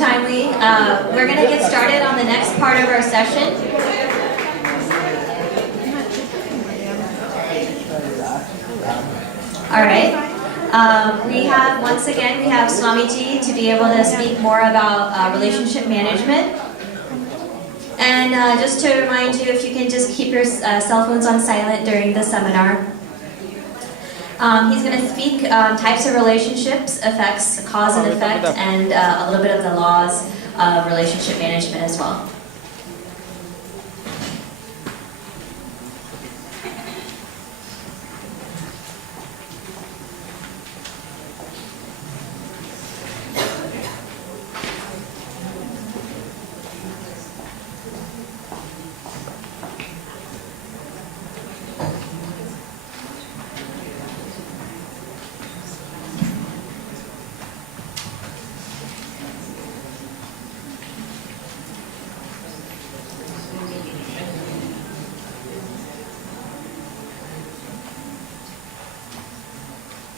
timely. We're going to get started on the next part of our session. All right. Once again, we have Swamiji to be able to speak more about relationship management. And just to remind you, if you can just keep your cell phones on silent during the seminar. He's going to speak types of relationships, effects, cause and effect, and a little bit of the laws of relationship management as well.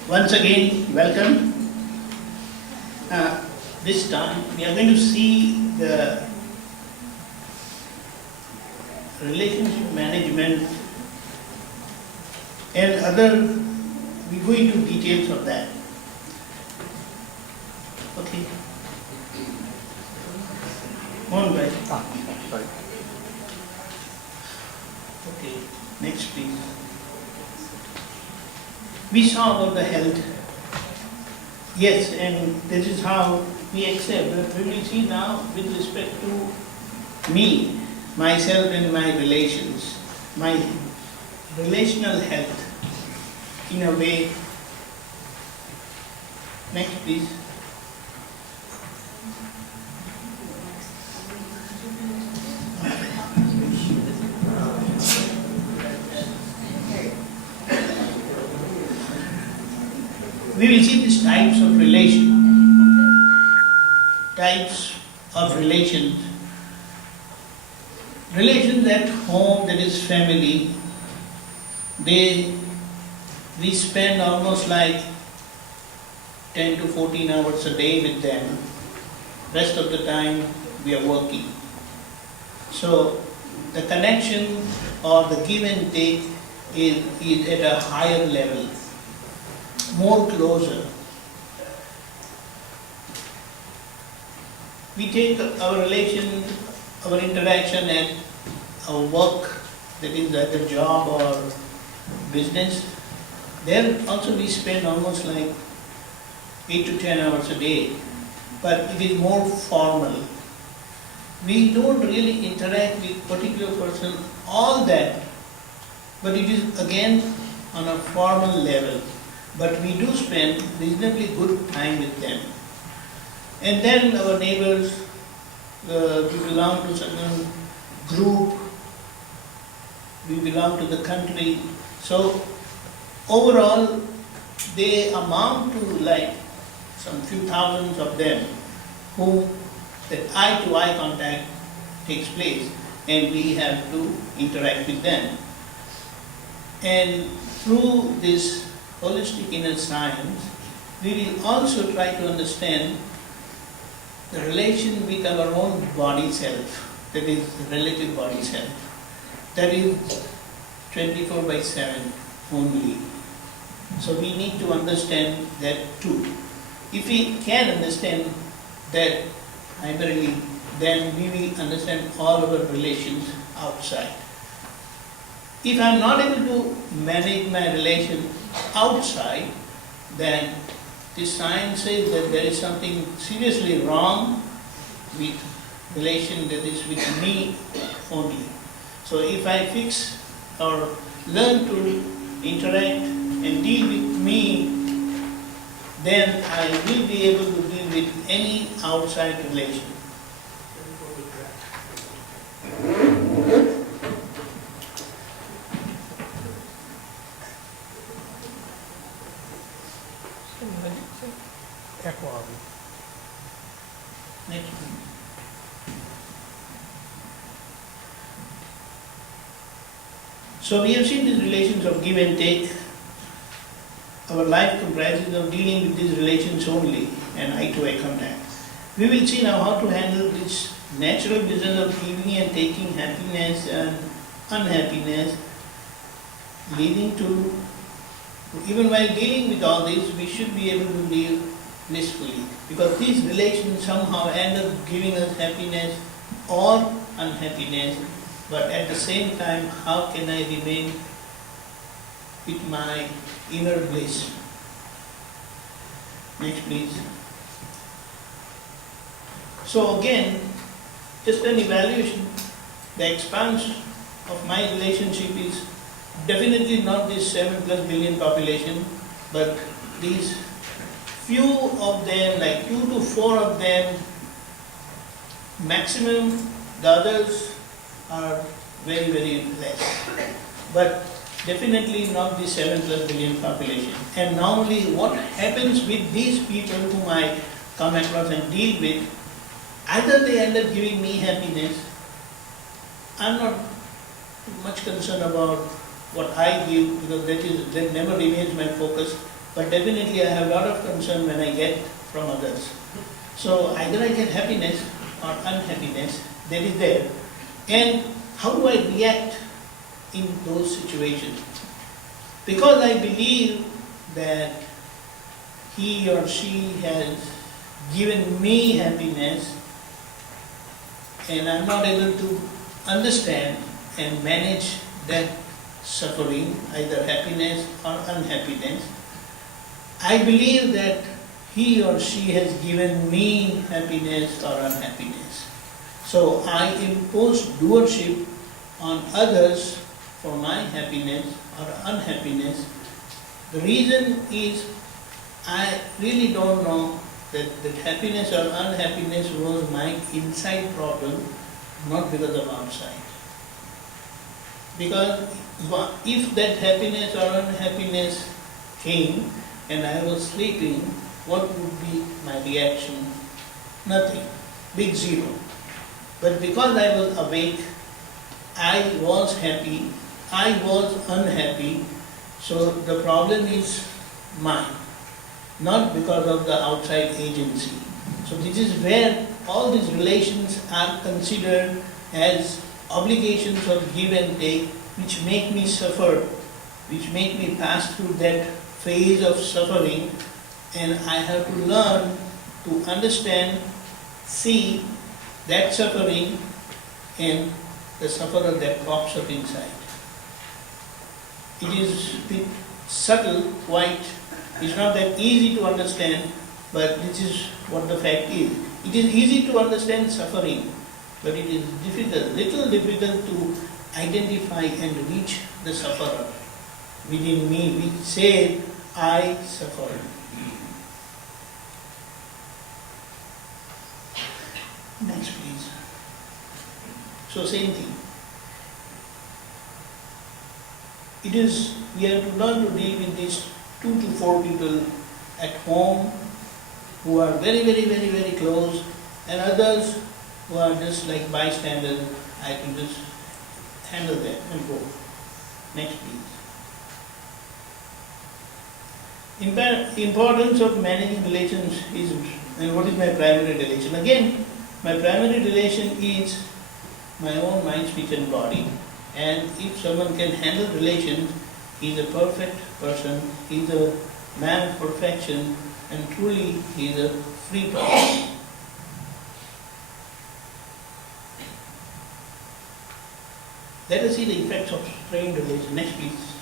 Once again, welcome. This time we are going to see the relationship management and other, we go into details of that. Okay. One right. Sorry. Okay, next please. We saw about the health. Yes, and this is how we accept. But we will see now with respect to me, myself and my relations, my relational health in a way. Next please. We will see these types of relations. Relations at home, that is family, we spend almost like 10 to 14 hours a day with them. Rest of the time we are working. So the connection or the give and take is at a higher level, more closer. We take our relation, our interaction at our work, that is either job or business. There also we spend almost like 8 to 10 hours a day, but it is more formal. We don't really interact with particular person all that, but it is again on a formal level. But we do spend reasonably good time with them. And then our neighbors, we belong to certain group, we belong to the country. So overall, they amount to like some few thousands of them who that eye-to-eye contact takes place and we have to interact with them. And through this holistic inner science, we will also try to understand the relation with our own body self, that is the relative body self, that is 24/7 only. So we need to understand that too. If we can understand that primarily, then we will understand all our relations outside. If I am not able to manage my relation outside, then the science says that there is something seriously wrong with relation that is with me only. So if I fix or learn to interact and deal with me, then I will be able to deal with any outside relation. Next one. So we have seen these relations of give and take. Our life comprises of dealing with these relations only and eye-to-eye contact. We will see now how to handle this natural business of giving and taking happiness and unhappiness, leading to, even while dealing with all this, we should be able to live blissfully. Because these relations somehow end up giving us happiness or unhappiness, but at the same time, how can I remain with my inner bliss? Next, please. So again, just an evaluation, the expanse of my relationship is definitely not this 7+ billion population, but these few of them, like 2 to 4 of them, maximum. The others are very, very less. But definitely not the 7+ billion population. And normally what happens with these people whom I come across and deal with, either they end up giving me happiness. I'm not much concerned about what I give, because that never remains my focus. But definitely I have a lot of concern when I get from others. So either I get happiness or unhappiness, that is there. And how do I react in those situations? Because I believe that he or she has given me happiness, and I'm not able to understand and manage that suffering, either happiness or unhappiness. I believe that he or she has given me happiness or unhappiness. So I impose doership on others for my happiness or unhappiness. The reason is I really don't know that happiness or unhappiness was my inside problem, not because of outside. Because if that happiness or unhappiness came and I was sleeping, what would be my reaction? Nothing. Big zero. But because I was awake, I was happy, I was unhappy, so the problem is mine, not because of the outside agency. So this is where all these relations are considered as obligations of give and take, which make me suffer, which make me pass through that phase of suffering, and I have to learn to understand, see that suffering and the sufferer that pops up inside. It is a bit subtle, quite, it's not that easy to understand, but this is what the fact is. It is easy to understand suffering, but it is little difficult to identify and reach the sufferer within me, which says, I suffer. Next, please. So, same thing. We have to learn to deal with these 2 to 4 people at home who are very, very, very, very close, and others who are just like bystanders. I can just handle that and go. Next, please. Importance of managing relations is, and what is my primary relation? Again, my primary relation is my own mind, speech and body. And if someone can handle relations, he is a perfect person, he is a man of perfection, and truly he is a free person. Let us see the effects of strained relation. Next, please.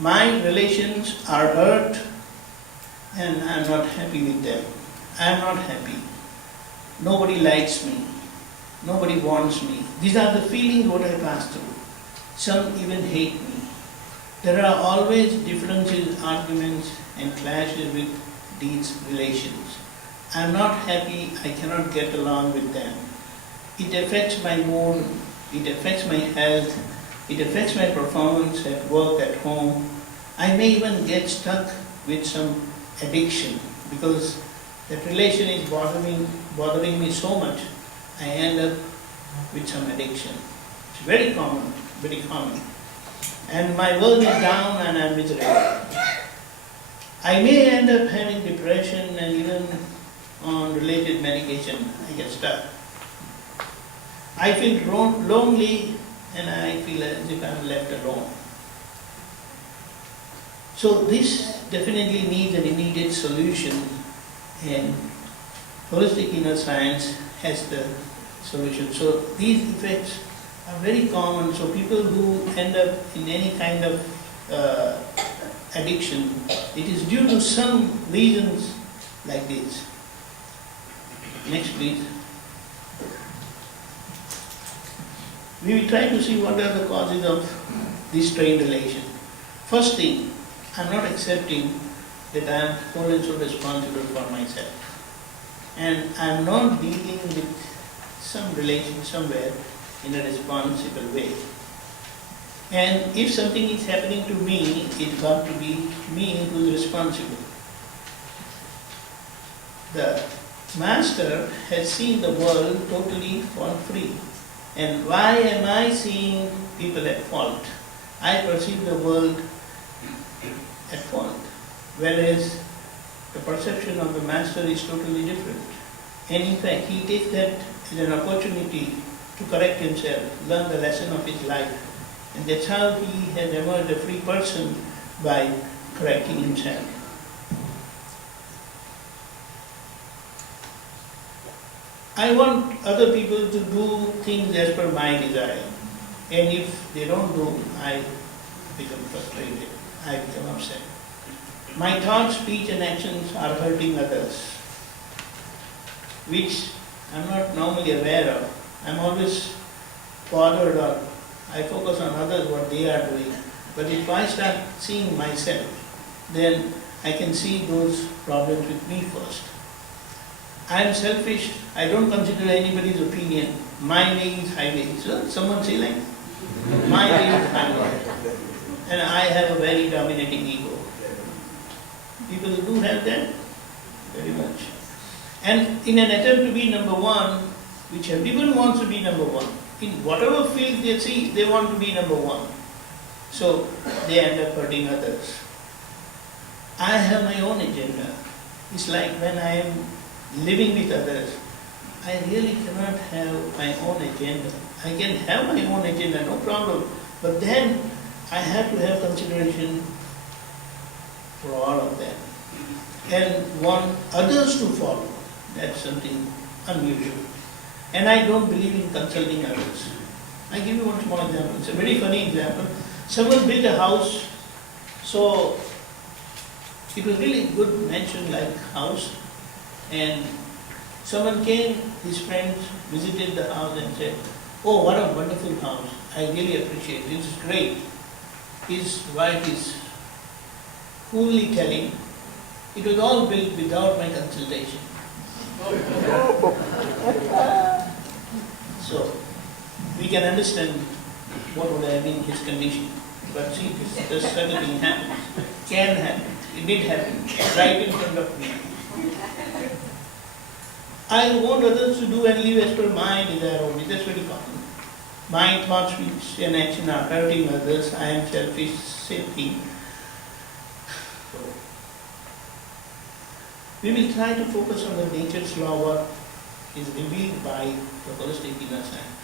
My relations are hurt and I am not happy with them. I am not happy. Nobody likes me. Nobody wants me. These are the feelings what I pass through. Some even hate me. There are always differences, arguments and clashes with these relations. I am not happy, I cannot get along with them. It affects my mood, it affects my health, it affects my performance at work, at home. I may even get stuck with some addiction because that relation is bothering me so much, I end up with some addiction. It's very common, very common. And my world is down and I'm miserable. I may end up having depression and even on related medication, I get stuck. I feel lonely and I feel as if I'm left alone. So this definitely needs an immediate solution, and holistic inner science has the solution. So these effects are very common. So people who end up in any kind of addiction, it is due to some reasons like this. Next please. We will try to see what are the causes of this strained relation. First thing, I'm not accepting that I am whole and so responsible for myself. And I'm not dealing with some relation somewhere in a responsible way. And if something is happening to me, it got to be me who is responsible. The Master has seen the world totally fault-free. And why am I seeing people at fault? I perceive the world at fault, whereas the perception of the Master is totally different. And in fact, he takes that as an opportunity to correct himself, learn the lesson of his life. And that's how he has emerged a free person, by correcting himself. I want other people to do things as per my desire. And if they don't do, I become frustrated. I become upset. My thoughts, speech and actions are hurting others, which I'm not normally aware of. I'm always bothered, or I focus on others, what they are doing. But if I start seeing myself, then I can see those problems with me first. I am selfish. I don't consider anybody's opinion. My way is highway. So someone say like, my way is highway. And I have a very dominating ego. People do have that, very much. And in an attempt to be number one, which everyone wants to be number one, in whatever field they see, they want to be number one. So they end up hurting others. I have my own agenda. It's like when I am living with others, I really cannot have my own agenda. I can have my own agenda, no problem. But then I have to have consideration for all of them. And want others to follow. That's something unusual. And I don't believe in consulting others. I give you one small example. It's a very funny example. Someone built a house, so it was really good mansion-like house. And someone came, his friends visited the house and said, "Oh, what a wonderful house. I really appreciate it. This is great." His wife is coolly telling, "It was all built without my consultation." So, we can understand what would have been his condition. But see, this certain thing happens. Can happen. It did happen. Right in front of me. I want others to do and live as per my desire only. That's very common. My thoughts, speech and action are hurting others. I am selfish, same thing. So, we will try to focus on the nature's law, what is revealed by the holistic inner science.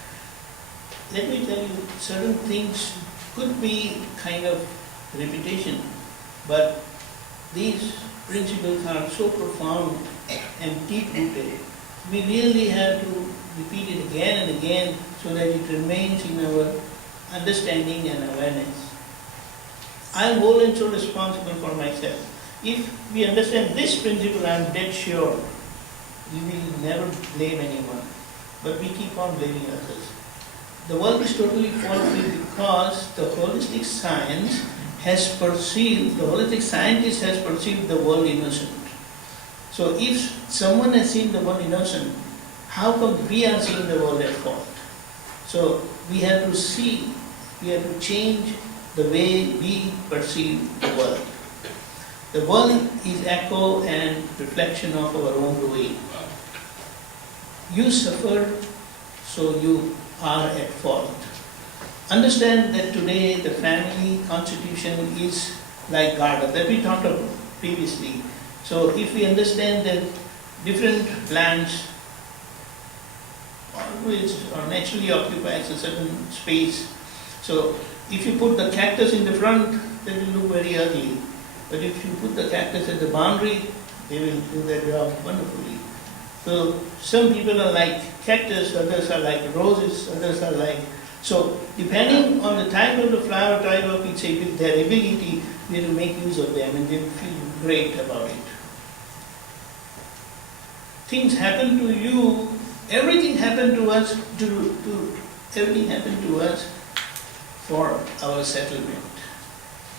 Let me tell you, certain things could be kind of repetition, but these principles are so profound and deep-rooted. We really have to repeat it again and again so that it remains in our understanding and awareness. I am whole and so responsible for myself. If we understand this principle, I am dead sure we will never blame anyone, but we keep on blaming others. The world is totally fault-free because the holistic science has perceived, the holistic scientist has perceived the world innocent. So if someone has seen the world innocent, how come we are seeing the world at fault? So we have to see, we have to change the way we perceive the world. The world is echo and reflection of our own doing. You suffer, so you are at fault. Understand that today the family constitution is like garden, that we talked about. previously. So if we understand that different plants always or naturally occupies a certain space, so if you put the cactus in the front, they will look very ugly. But if you put the cactus at the boundary, they will do their job wonderfully. So some people are like cactus, others are like roses, others are like... So depending on the type of the flower, type of its their ability, we have to make use of them and they will feel great about it. Things happen to you, everything happened to us, everything happened to us for our settlement.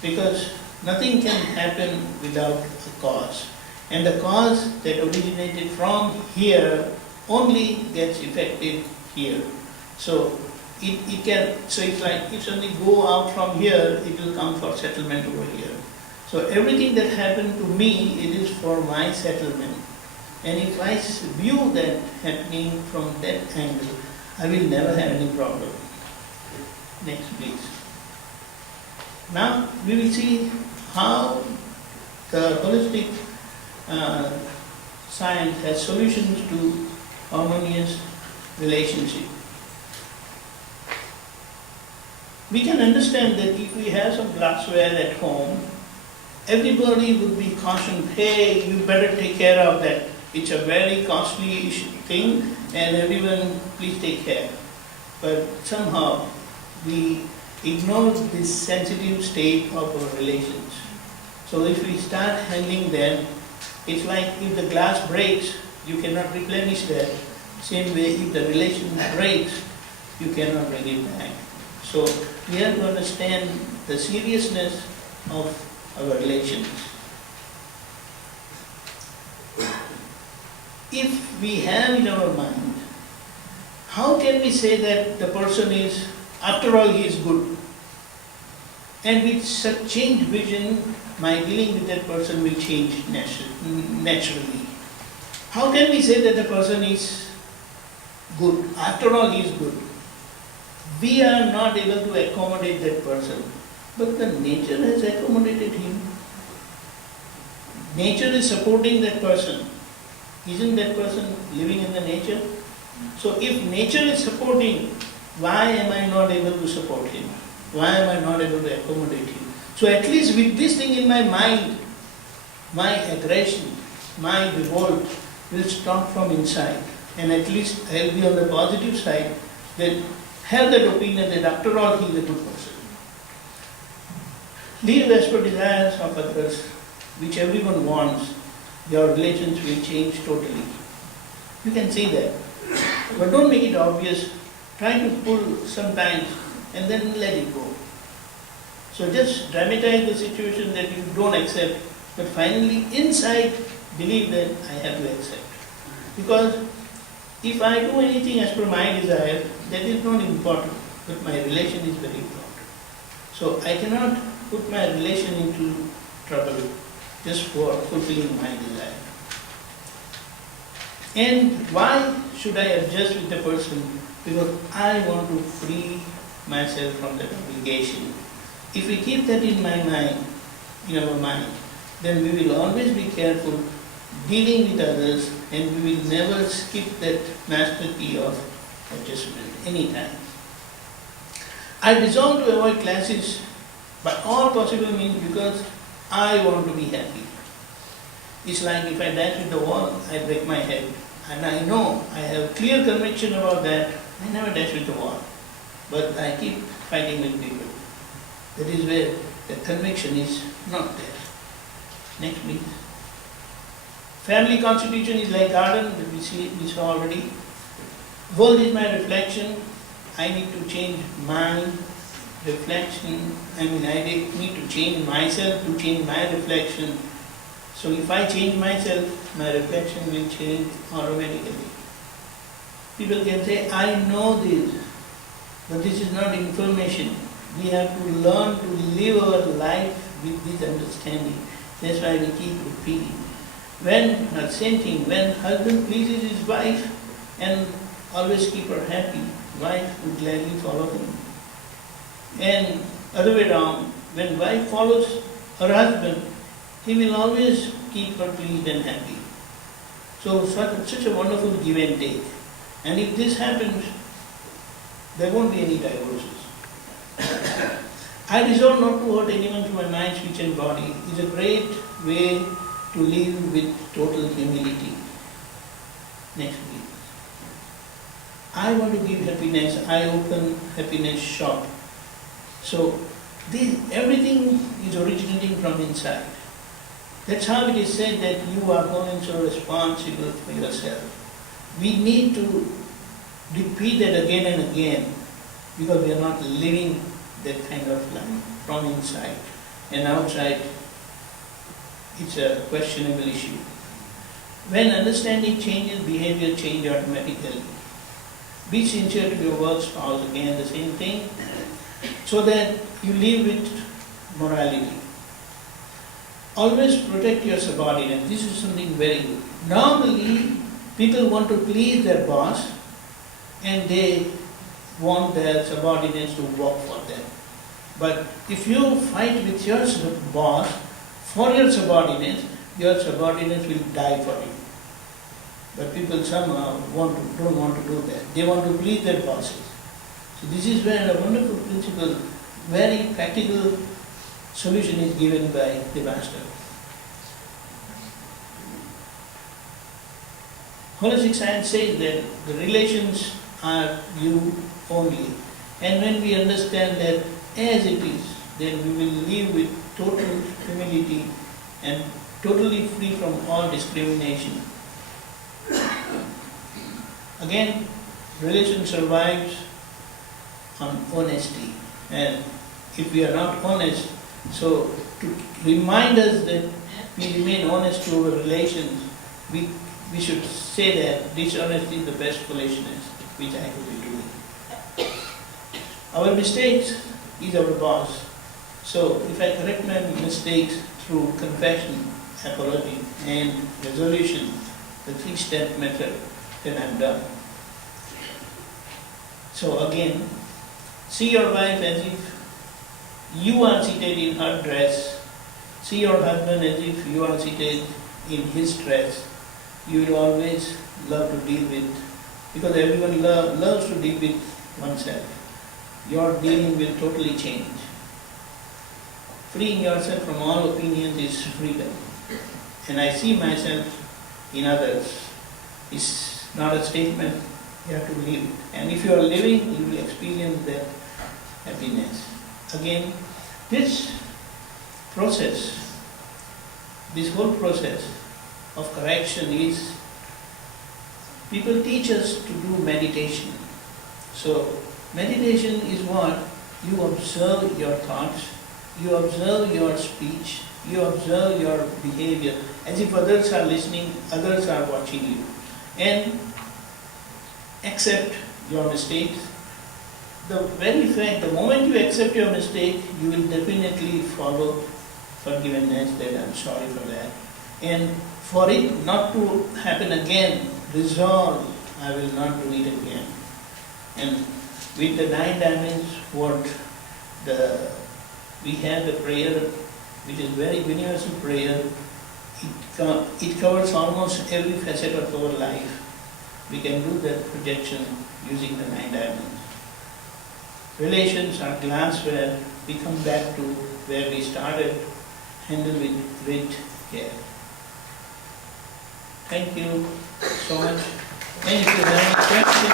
Because nothing can happen without a cause. And the cause that originated from here only gets effective here. So it's like if something go out from here, it will come for settlement over here. So everything that happened to me, it is for my settlement. And if I view that happening from that angle, I will never have any problem. Next, please. Now we will see how the holistic science has solutions to harmonious relationship. We can understand that if we have some glassware at home, everybody would be cautioned, hey, you better take care of that. It's a very costly thing and everyone please take care. But somehow we ignore this sensitive state of our relations. So if we start handling them, it's like if the glass breaks, you cannot replenish that. Same way, if the relation breaks, you cannot bring it back. So we have to understand the seriousness of our relations. If we have in our mind, how can we say that the person is, after all, he is good? And with such changed vision, my dealing with that person will change naturally. How can we say that the person is good? After all, he is good. We are not able to accommodate that person, but the nature has accommodated him. Nature is supporting that person. Isn't that person living in the nature? So if nature is supporting, why am I not able to support him? Why am I not able to accommodate him? So at least with this thing in my mind, my aggression, my revolt will stop from inside. And at least I will be on the positive side, that have that opinion that after all he is a good person. Leave as per desires of others, which everyone wants, your relations will change totally. You can see that. But don't make it obvious. Try to pull sometimes and then let it go. So just dramatize the situation that you don't accept, but finally inside believe that I have to accept. Because if I do anything as per my desire, that is not important, but my relation is very important. So I cannot put my relation into trouble just for fulfilling my desire. And why should I adjust with the person? Because I want to free myself from that obligation. If we keep that in my mind, in our mind, then we will always be careful dealing with others and we will never skip that master key of adjustment anytime. I resolve to avoid classes by all possible means because I want to be happy. It's like if I dash with the wall, I break my head. And I know, I have clear conviction about that, I never dash with the wall. But I keep fighting with people. That is where the conviction is not there. Next please. Family constitution is like garden that we saw already. World is my reflection. I need to change my reflection. I need to change myself to change my reflection. So if I change myself, my reflection will change automatically. People can say, I know this, but this is not information. We have to learn to live our life with this understanding. That's why we keep repeating. Same thing, when husband pleases his wife and always keep her happy, wife would gladly follow him. And other way around, when wife follows her husband he will always keep her pleased and happy. So such a wonderful give and take. And if this happens, there won't be any divorces. I resolve not to hurt anyone through my mind, speech and body. It's a great way to live with total humility. Next week. I want to give happiness. I open happiness shop. So everything is originating from inside. That's how it is said that you are whole and so responsible for yourself. We need to repeat that again and again because we are not living that kind of life from inside. And outside, it's a questionable issue. When understanding changes, behavior changes automatically. Be sincere to your work, spouse, again the same thing, so that you live with morality. Always protect your subordinate. This is something very good. Normally, people want to please their boss and they want their subordinates to work for them. But if you fight with your boss for your subordinates will die for you. But people somehow don't want to do that. They want to please their bosses. So this is where a wonderful principle, very practical solution is given by the Master. Holistic science says that the relations are you only. And when we understand that as it is, then we will live with total humility and totally free from all discrimination. Again, relation survives on honesty. And if we are not honest, so to remind us that we remain honest to our relations, we should say that dishonesty is the best foolishness which I could be doing. Our mistakes is our boss. So if I correct my mistakes through confession, apology and resolution, the 3-step method, then I'm done. So again, see your wife as if you are seated in her dress. See your husband as if you are seated in his dress. You will always love to deal with, because everyone loves to deal with oneself. Your dealing will totally change. Freeing yourself from all opinions is freedom. And I see myself in others. It's not a statement, you have to live it. And if you are living, you will experience that happiness. Again, this whole process of correction is, people teach us to do meditation. So, meditation is what? You observe your thoughts, you observe your speech, you observe your behavior, as if others are listening, others are watching you. And accept your mistakes. The very fact, the moment you accept your mistake, you will definitely follow forgiveness, that I'm sorry for that. And for it not to happen again, resolve, I will not do it again. And with the 9 diamonds, we have the prayer, which is very universal prayer. It covers almost every facet of our life. We can do that projection using the 9 diamonds. Relations are glassware. We come back to where we started. Handle with great care. Thank you so much. And if you have any questions,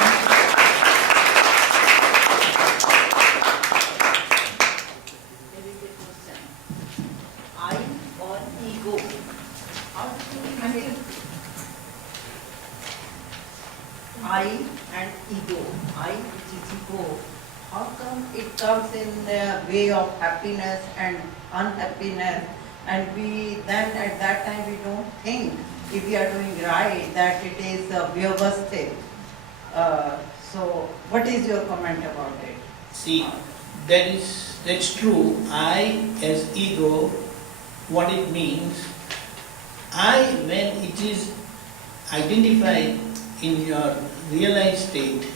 I or ego? How do you make it? I and ego. I, which is ego. How come it comes in the way of happiness and unhappiness, and we then at that time we don't think if we are doing right that it is vyavasthit. So what is your comment about it? see, that's true. I as ego, what it means, I, when it is identified in your realized state,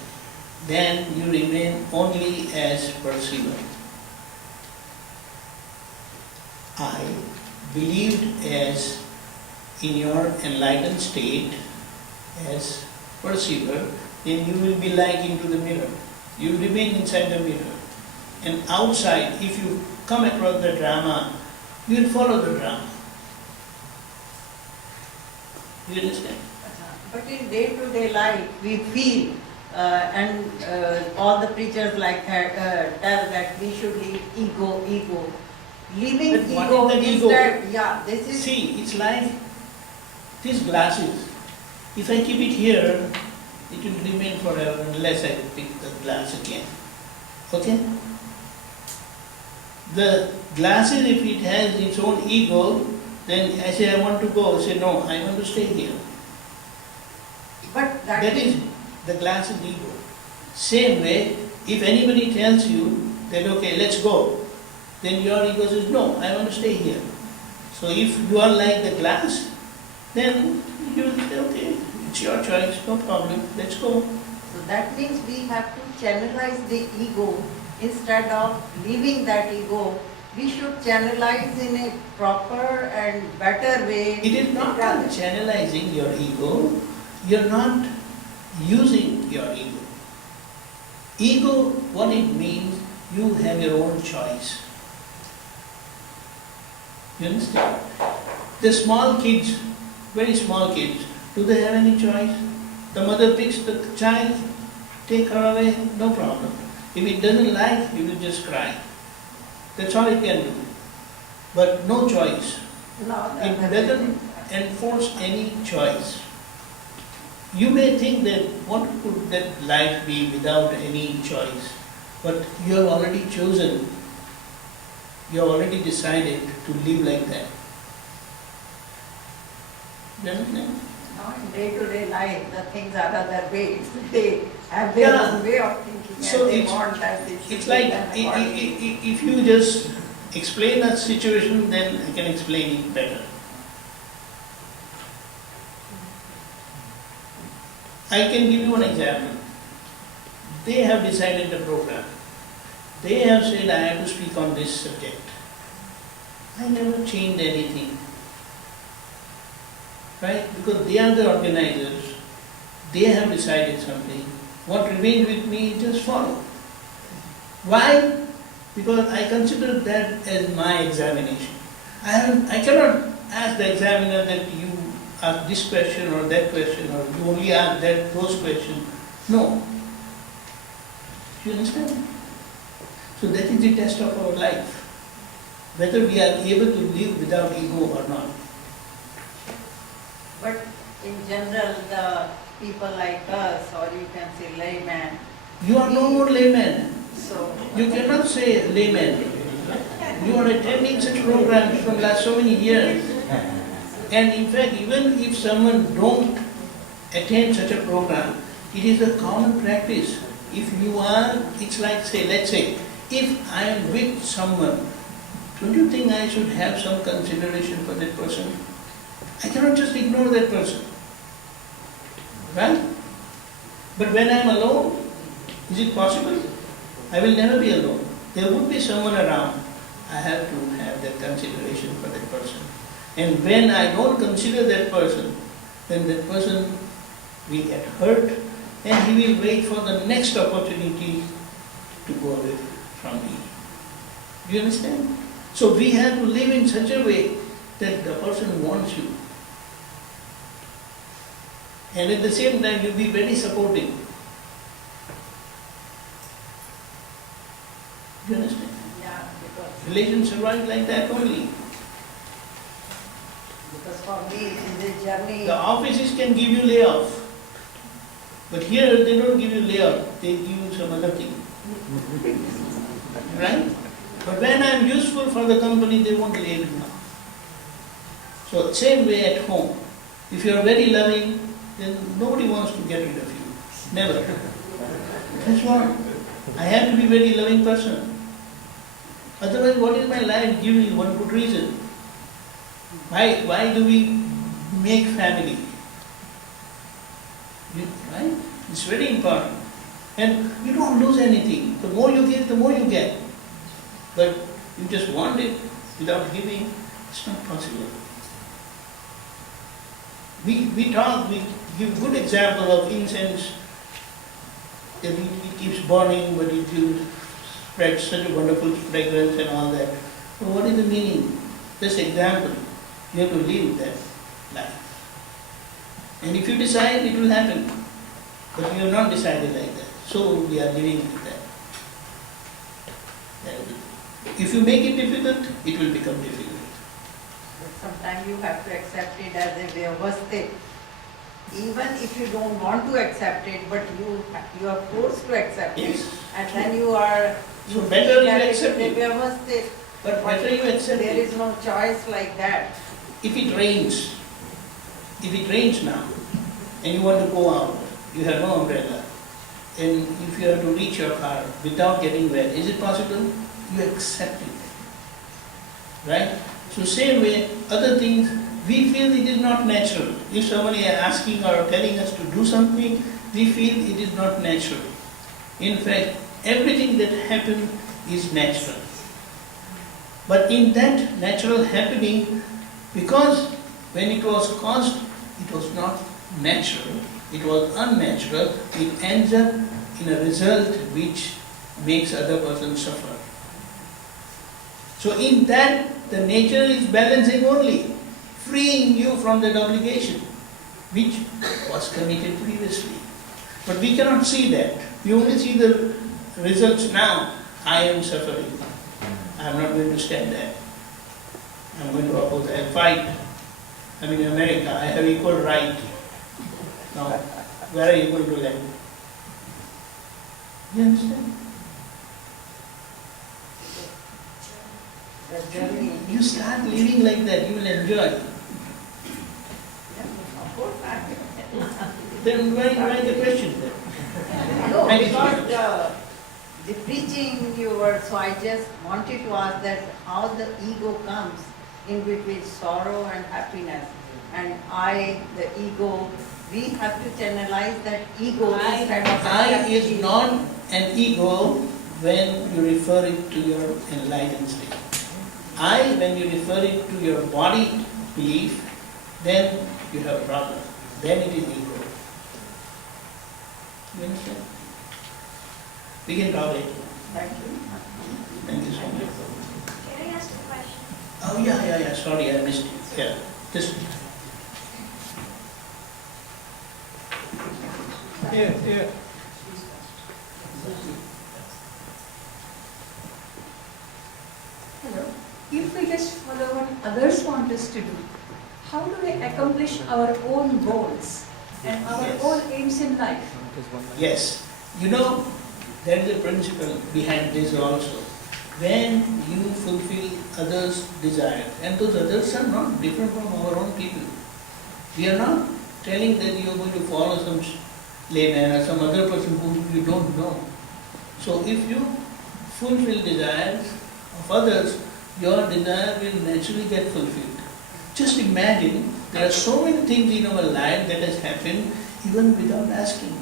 then you remain only as perceiver. I, believed as in your enlightened state as perceiver, then you will be like into the mirror. You will remain inside the mirror. And outside, if you come across the drama, you will follow the drama. You understand? But in day-to-day life, we feel, and all the preachers like that tell that we should leave ego. Leaving But what ego is that ego? instead, yeah, this is. See, it's like these glasses. If I keep it here, it will remain forever unless I pick the glass again. Okay? The glasses, if it has its own ego, then I say I want to go, I say no, I want to stay here. But That is the glass's ego. Same way, if anybody tells you that okay, let's go, then your ego says no, I want to stay here. So if you are like the glass, then you will say okay, it's your choice, no problem, let's go. So that means we have to channelize the ego instead of leaving that ego. We should channelize in a proper and better way. It is not about channelizing your ego, you're not using your ego. Ego, what it means, you have your own choice. You understand? The small kids, very small kids, do they have any choice? The mother picks the child, take her away, no problem. If it doesn't like, he will just cry. That's all it can do. But no choice. No, It doesn't enforce any choice. You may think that what could that life be without any choice? But you have already chosen, you have already decided to live like that. You understand? No, in day-to-day life, the things are other ways. They have their Yeah. own way of thinking So and they it's- want that they should It's be like done accordingly. if you just explain a situation, then I can explain it better. I can give you an example. They have decided the program. They have said I have to speak on this subject. I never changed anything. Right? Because they are the organizers. They have decided something. What remains with me is just follow. Why? Because I consider that as my examination. I cannot ask the examiner that you ask this question or that question or you only ask those questions. No. You understand? So that is the test of our life. Whether we are able to live without ego or not. But in general, the people like us, or you can say layman, You are no more layman. so. You cannot say layman. You are attending such programs from last so many years. And in fact, even if someone don't attend such a program, it is a common practice. If you are, it's like say, let's say, if I am with someone, don't you think I should have some consideration for that person? I cannot just ignore that person. Right? But when I am alone, is it possible? I will never be alone. There would be someone around. I have to have that consideration for that person. And when I don't consider that person, then that person will get hurt and he will wait for the next opportunity to go away from me. Do you understand? So we have to live in such a way that the person wants you. And at the same time, you be very supportive. Do you understand? Yeah, because Relations survive like that only. for me, in this journey, The offices can give you layoff. But here they don't give you layoff, they give you some other thing. Right? But when I'm useful for the company, they won't lay me off. So same way at home. If you are very loving, then nobody wants to get rid of you. Never. That's what. I have to be a very loving person. Otherwise, what is my life giving? One good reason. Why do we make family? Right? It's very important. And you don't lose anything. The more you give, the more you get. But you just want it without giving, It's not possible. We talk, we give good example of incense, that it keeps burning, but it gives, spreads such a wonderful fragrance and all that. So what is the meaning? Just example. You have to live that life. And if you decide, it will happen. But we have not decided like that. So we are living like that. If you make it difficult, it will become difficult. Sometimes you have to accept it as a vyavasthit. Even if you don't want to accept it, but you are forced to accept Yes. it. And then you are... So better you that accept it is it. a vyavasthit. But better you accept There it. is no choice like that. If it rains now, and you want to go out, you have no umbrella, and if you have to reach your car without getting wet, is it possible? You accept it. Right? So same way, other things, we feel it is not natural. If somebody is asking or telling us to do something, we feel it is not natural. In fact, everything that happens is natural. But in that natural happening, because when it was caused, it was not natural, it was unnatural, it ends up in a result which makes other person suffer. So in that, the nature is balancing only, freeing you from that obligation, which was committed previously. But we cannot see that. We only see the results now. I am suffering. I am not going to stand there. I am going to oppose. I will fight. I mean, in America, I have equal right. Now, where are you going to land? You understand? The journey. You start living like that, you will enjoy. Yeah, of course I Then why the question then? No, Thank you. because the preaching you were, so I just wanted to ask that how the ego comes in between sorrow and happiness. And the ego, we have to channelize that ego instead of I is not an ego when you refer it to your enlightened state. I, when you refer it to your body belief, then you have a problem. Then it is ego. You understand? We can talk later. Thank you. Thank you so much. Can I ask a question? Oh, yeah. Sorry, I missed it. Yeah. Just. Yeah. Hello. If we just follow what others want us to do, how do we accomplish our own goals and our Yes. own aims in life? Yes. You know, there is a principle behind this also. When you fulfill others' desires, and those others are not different from our own people. We are not telling that you are going to follow some layman or some other person whom you don't know. So if you fulfill desires of others, your desire will naturally get fulfilled. Just imagine, there are so many things in our life that has happened even without asking.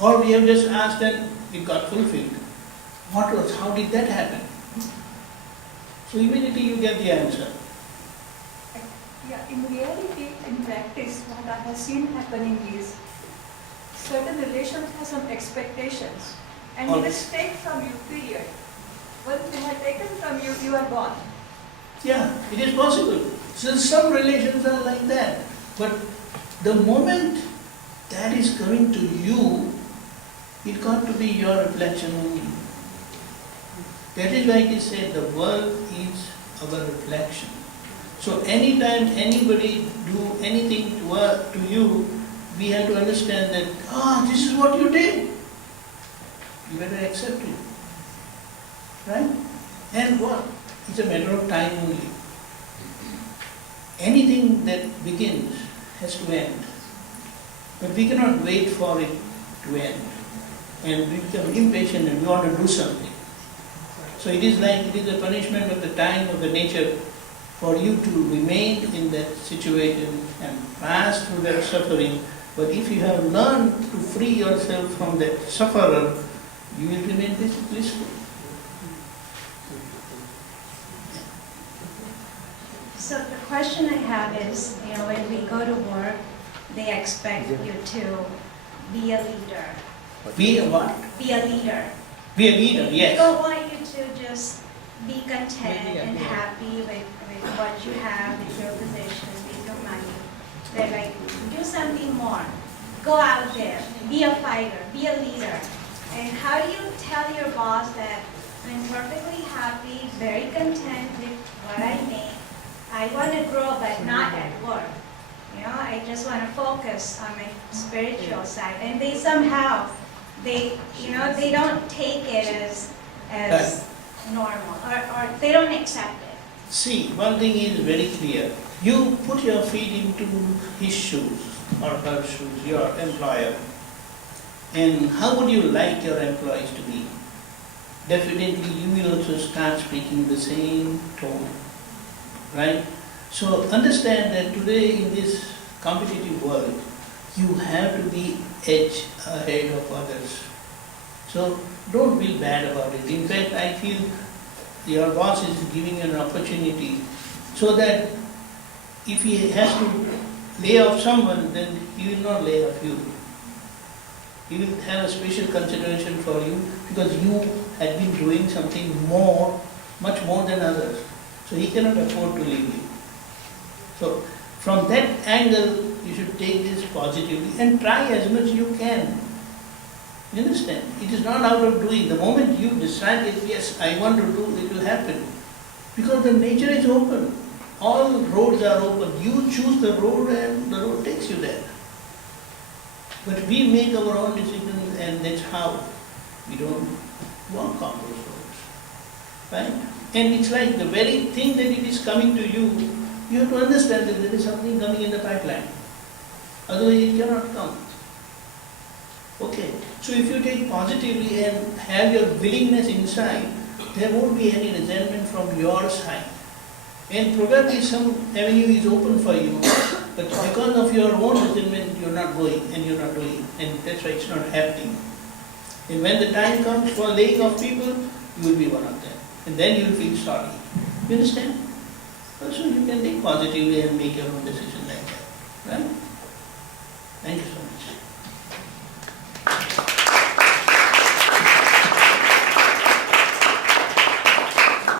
Or we have just asked and it got fulfilled. What was, how did that happen? So immediately you get the answer. Yeah, in reality, in practice, what I have seen happening is certain relations have some expectations and they Always. just take from you, period. Once they have taken from you, you are gone. Yeah, it is possible. So some relations are like that. But the moment that is coming to you, it got to be your reflection only. That is why it is said the world is our reflection. So anytime anybody do anything to you, we have to understand that, this is what you did. You better accept it. Right? And what? It's a matter of time only. Anything that begins has to end. But we cannot wait for it to end. And we become impatient and we want to do something. So it is a punishment of the time, of the nature, for you to remain in that situation and pass through that suffering. But if you have learned to free yourself from that sufferer, you will remain blissful. question I have is, when we go to work, they expect you to be a leader. Be a what? Be a leader. Be a leader, They yes. don't want you to just be content and happy with what you have, with your position, with your money. They're like, do something more. Go out there, be a fighter, be a leader. And how do you tell your boss that I'm perfectly happy, very content with what I make. I want to grow, but not at work. I just want to focus on my spiritual side. And they somehow, they don't take it as normal, or they don't accept it. See, one thing is very clear. You put your feet into his shoes or her shoes, your employer. And how would you like your employees to be? Definitely you will also start speaking the same tone, right? So understand that today in this competitive world, you have to be edge ahead of others. So don't feel bad about it. In fact, I feel your boss is giving you an opportunity so that if he has to lay off someone, then he will not lay off you. He will have a special consideration for you because you had been doing something more, much more than others. So he cannot afford to leave you. So from that angle, you should take this positively and try as much you can. You understand? It is not out of doing. The moment you decide that yes, I want to do, it will happen. Because the nature is open. All roads are open. You choose the road and the road takes you there. But we make our own decisions and that's how we don't walk on those roads. Right? And it's like the very thing that it is coming to you, you have to understand that there is something coming in the pipeline. Otherwise it cannot come. Okay. So if you take positively and have your willingness inside, there won't be any resentment from your side. And probably some avenue is open for you, but because of your own resentment, you're not going and you're not doing. And that's why it's not happening. And when the time comes for laying off people, you will be one of them. And then you will feel sorry. You understand? Also, you can think positively and make your own decisions.